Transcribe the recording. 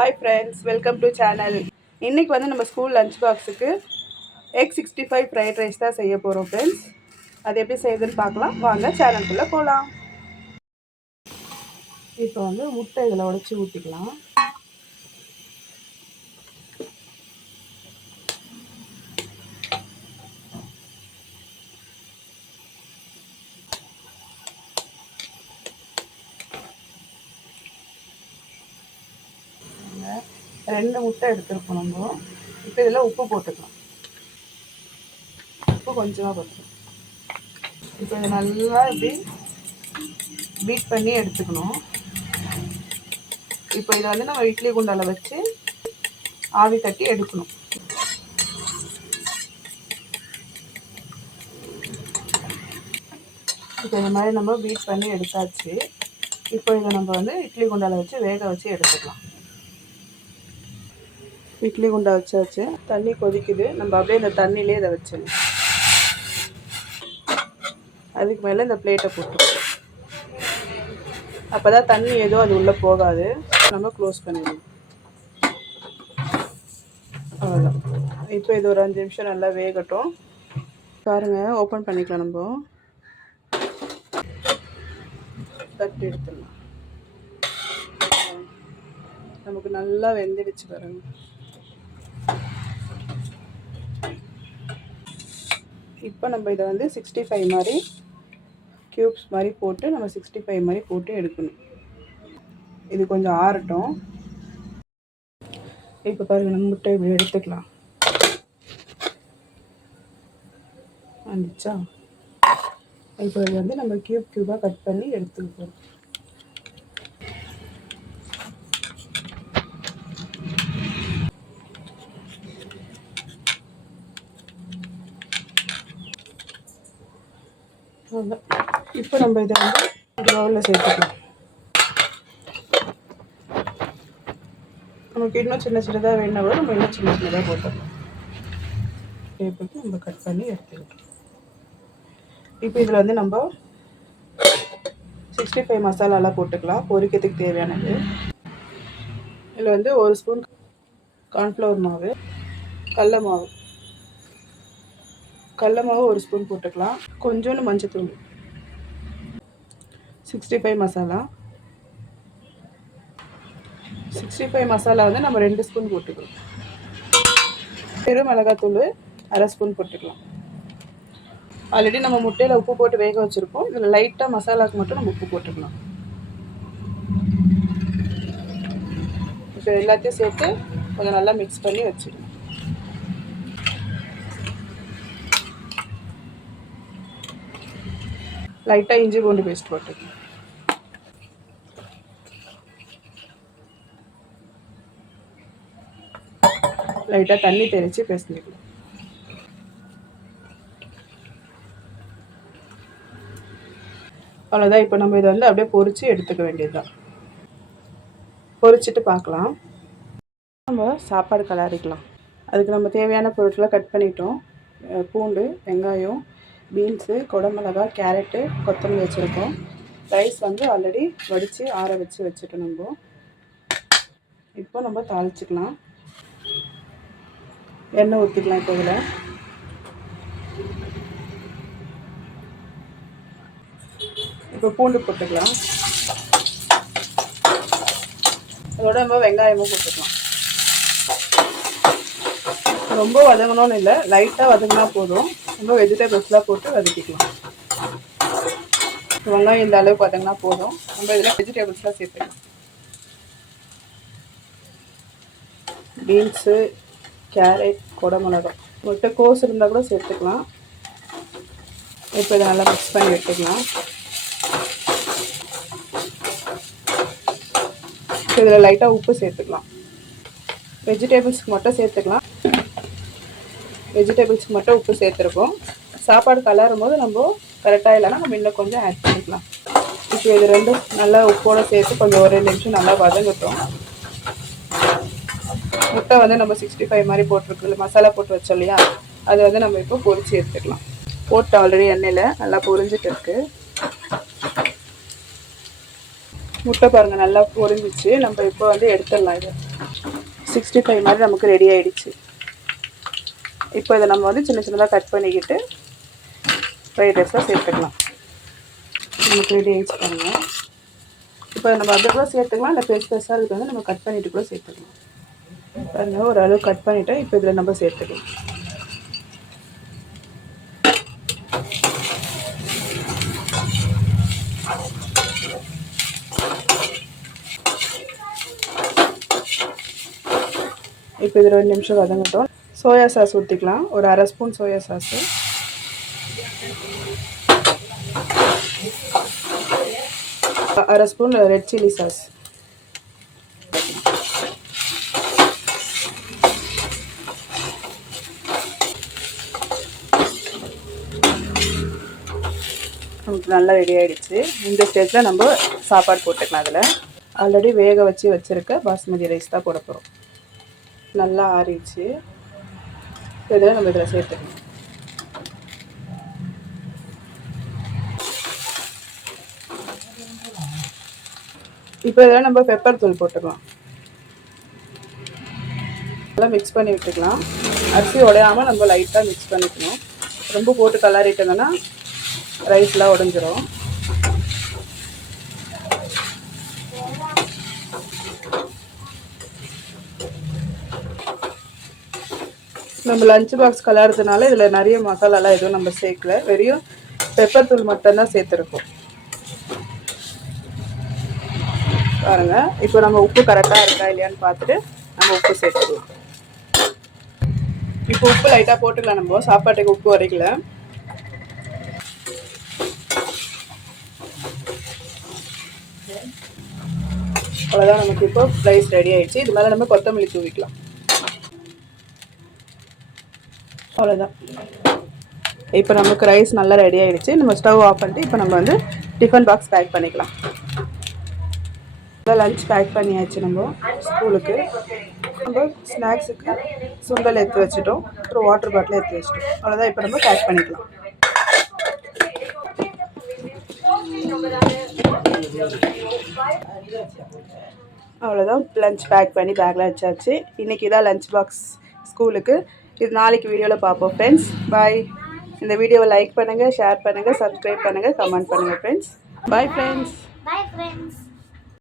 Hi friends, welcome to channel. இன்னைக்கு வந்து நம்ம ஸ்கூல் லஞ்ச் பாக்ஸுக்கு எக் 65 ஃப்ரைட் ரைஸ் தான் செய்ய போகிறோம் ஃப்ரெண்ட்ஸ். அது எப்படி செய்யுதுன்னு பார்க்கலாம் வாங்க சேனலுக்குள்ளே போகலாம். இப்போ வந்து முட்டை இதில் உடச்சி ஊற்றிக்கலாம். ரெண்டு முட்டை எடுத்துருக்கோம் நம்ம. இப்போ இதில் உப்பு போட்டுக்கலாம். உப்பு கொஞ்சமாக போட்டுக்கலாம். இப்போ இதை நல்லா இப்படி பீட் பண்ணி எடுத்துக்கணும். இப்போ இதை வந்து நம்ம இட்லி குண்டால வச்சு ஆவி தட்டி எடுக்கணும். இப்போ இந்த மாதிரி நம்ம பீட் பண்ணி எடுத்தாச்சு. இப்போ இதை நம்ம வந்து இட்லி குண்டால வச்சு வேக வச்சு எடுத்துக்கலாம். இட்லி குண்டா வச்சாச்சு. தண்ணி கொதிக்குது. நம்ம அப்படியே இந்த தண்ணியிலே இதை வச்சிடலாம். அதுக்கு மேலே இந்த பிளேட்டை போட்டுருக்கோம். அப்போ தான் தண்ணி ஏதோ அது உள்ளே போகாது. நம்ம க்ளோஸ் பண்ணிடணும். அவ்வளோதான். இப்போ இது ஒரு 5 நிமிஷம் நல்லா வேகட்டும். பாருங்கள், ஓப்பன் பண்ணிக்கலாம். நம்ம தட்டி எடுத்துடலாம். நமக்கு நல்லா வெந்துடுச்சு பாருங்க. இப்போ நம்ம இதை வந்து 65 மாதிரி க்யூப்ஸ் மாதிரி போட்டு நம்ம 65 மாதிரி போட்டு எடுக்கணும். இது கொஞ்சம் ஆறட்டும். இப்போ பாருங்கள், நம்ம முட்டை இப்படி எடுத்துக்கலாம். வந்துச்சா? இப்போ இது வந்து நம்ம க்யூபாக கட் பண்ணி எடுத்துக்கிட்டோம். இப்போ நம்ம இதை வந்து பவுலில் சேர்த்துக்கலாம். நமக்கு இன்னும் சின்ன சின்னதாக வேணும்னா கூட நம்ம இன்னும் சின்ன சின்னதாக போட்டுக்கலாம். டேப்புக்கு நம்ம கட் பண்ணி எடுத்துக்கலாம். இப்போ இதில் வந்து நம்ம 65 மசாலாலாம் போட்டுக்கலாம். பொரிக்கிறதுக்கு தேவையானது. இதில் வந்து 1 ஸ்பூன் கார்ன்ஃப்ளவர் மாவு, கடல மாவு 1 ஸ்பூன் போட்டுக்கலாம். கொஞ்சோண்டு மஞ்சத்தூள், 65 மசாலா வந்து நம்ம 2 ஸ்பூன் போட்டுக்கலாம். பெரும் மிளகாத்தூள் 1/2 ஸ்பூன் போட்டுக்கலாம். ஆல்ரெடி நம்ம முட்டையில் உப்பு போட்டு வேக வச்சுருக்கோம். இதில் லைட்டாக மசாலாவுக்கு மட்டும் நம்ம உப்பு போட்டுக்கலாம். இப்போ எல்லாத்தையும் சேர்த்து கொஞ்சம் நல்லா மிக்ஸ் பண்ணி வச்சுக்கலாம். லைட்டாக இஞ்சி பூண்டு பேஸ்ட் போட்டுக்கலாம். லைட்டாக தண்ணி தெளித்து பேசிக்கலாம். அவ்வளோதான். இப்போ நம்ம இதை வந்து அப்படியே பொரித்து எடுத்துக்க வேண்டியது தான். பொரிச்சிட்டு பார்க்கலாம். நம்ம சாப்பாடு கலரிக்கலாம். அதுக்கு நம்ம தேவையான பொருட்களை கட் பண்ணிட்டோம். பூண்டு, வெங்காயம், பீன்ஸு, குடமிளகா, கேரட்டு, கொத்தமல்லி வச்சுருக்கோம். ரைஸ் வந்து ஆல்ரெடி வடித்து ஆற வச்சுட்டோம். நம்ம இப்போ நம்ம தாளிச்சிக்கலாம். எண்ணெய் ஊற்றிக்கலாம். இப்போ இதில் இப்போ பூண்டு போட்டுக்கலாம். அதோட நம்ம வெங்காயமும் போட்டுக்கலாம். ரொம்ப வதங்கணும்னு இல்லை, லைட்டாக வதங்கினா போதும். ரொம்ப வெஜிடபிள்ஸ்லாம் போட்டு வதக்கிக்கலாம். வெங்காயம் இந்த அளவுக்கு வதங்கினா போதும். நம்ம இதில் வெஜிடபிள்ஸ்லாம் சேர்த்துக்கலாம். பீன்ஸு, கேரட், குடமிளகா, முட்டைக்கோஸ் இருந்தால் கூட சேர்த்துக்கலாம். இப்போ இதை நல்லா மிக்ஸ் பண்ணி எடுத்துக்கலாம். இதில் லைட்டாக உப்பு சேர்த்துக்கலாம். வெஜிடபிள்ஸ்க்கு மட்டும் சேர்த்துக்கலாம். வெஜிடபிள்ஸ்க்கு மட்டும் உப்பு சேர்த்துருக்கோம். சாப்பாடு கலரும் போது நம்ம கரெக்டாக இல்லைன்னா நம்ம இன்னும் கொஞ்சம் ஆட் பண்ணிக்கலாம். இப்போ இது ரெண்டும் நல்லா உப்போடு சேர்த்து கொஞ்சம் ஒரு 2 நிமிஷம் நல்லா வதங்கட்டும். முட்டை வந்து நம்ம 65 மாதிரி போட்டிருக்கு, மசாலா போட்டு வச்சோம் இல்லையா, அது வந்து நம்ம இப்போ பொரித்து எடுத்துக்கலாம். போட்டு ஆல்ரெடி எண்ணெயில் நல்லா பொரிஞ்சிட்டு இருக்கு. முட்டை பாருங்கள் நல்லா பொரிஞ்சிச்சு. நம்ம இப்போ வந்து எடுத்துடலாம். இது 65 மாதிரி நமக்கு ரெடி ஆகிடுச்சு. இப்போ இதை நம்ம வந்து சின்ன சின்னதாக கட் பண்ணிக்கிட்டு ஃப்ரைட் ரைஸாக சேர்த்துக்கலாம். நமக்கு ரெடி ஆகிடுச்சு பாருங்கள். இப்போ நம்ம அதை கூட சேர்த்துக்கலாம், இல்லை பெருசாக இதுக்கு வந்து நம்ம கட் பண்ணிவிட்டு கூட சேர்த்துக்கலாம். பாருங்கள் ஓரளவு கட் பண்ணிவிட்டு இப்போ இதில் நம்ம சேர்த்துக்கலாம். இப்போ இது 2 நிமிஷம் வதங்கட்டும். சோயா சாஸ் ஊற்றிக்கலாம். ஒரு அரை ஸ்பூன் சோயா சாஸு, அரை ஸ்பூன் ரெட் சில்லி சாஸ், நமக்கு நல்லா ரெடி ஆகிடுச்சு. இந்த ஸ்டேஜில் நம்ம சாப்பாடு போட்டுக்கலாம். அதில் ஆல்ரெடி வேக வச்சுருக்க பாஸ்மதி ரைஸ் தான் போட போகிறோம். நல்லா ஆறிடுச்சு. இதில் நம்ம இதில் சேர்த்துக்கணும். இப்போ இதில் நம்ம பெப்பர் தூள் போட்டுக்கலாம். நல்லா மிக்ஸ் பண்ணி விட்டுக்கலாம். அரிசி உடையாமல் நம்ம லைட்டாக மிக்ஸ் பண்ணிக்கணும். ரொம்ப போட்டு கலரிட்டோங்கன்னா ரைஸ்லாம் உடஞ்சிரும். நம்ம லஞ்ச் பாக்ஸ் கலர்றதுனால இதில் நிறைய மசாலாலாம் எதுவும் நம்ம சேர்க்கல. வெறும் பெப்பர் தூள் மட்டும்தான் சேர்த்துருக்கோம். பாருங்கள், இப்போ நம்ம உப்பு கரெக்டாக இருக்கா இல்லையான்னு பார்த்துட்டு நம்ம உப்பு சேர்த்துக்கலாம். இப்போ உப்பு லைட்டாக போட்டுக்கலாம். நம்ம சாப்பாட்டுக்கு உப்பு வரைக்கல. அவ்வளோதான், நமக்கு இப்போ ரைஸ் ரெடி ஆகிடுச்சு. இது மேலே நம்ம கொத்தமல்லி தூவிக்கலாம். அவ்வளோதான், இப்போ நமக்கு ரைஸ் நல்லா ரெடி ஆகிடுச்சு. நம்ம ஸ்டவ் ஆஃப் பண்ணிட்டு இப்போ நம்ம வந்து டிஃபன் பாக்ஸ் பேக் பண்ணிக்கலாம். லஞ்ச் பேக் பண்ணியாச்சு. நம்ம ஸ்கூலுக்கு நம்ம ஸ்நாக்ஸுக்கு சுண்டல் எடுத்து வச்சுட்டோம். அப்புறம் வாட்டர் பாட்டில் எடுத்து வச்சுட்டோம். அவ்வளோதான், இப்போ நம்ம பேக் பண்ணிக்கலாம். அவ்வளோதான், லஞ்ச் பேக் பண்ணி பேக்கில் வச்சாச்சு. இன்றைக்கி தான் லஞ்ச் பாக்ஸ் ஸ்கூலுக்கு. இது நாளைக்கு வீடியோவில் பார்ப்போம் ஃப்ரெண்ட்ஸ். பாய். இந்த வீடியோவை லைக் பண்ணுங்கள், ஷேர் பண்ணுங்கள், சப்ஸ்கிரைப் பண்ணுங்கள், கமெண்ட் பண்ணுங்கள் ஃப்ரெண்ட்ஸ். Bye friends.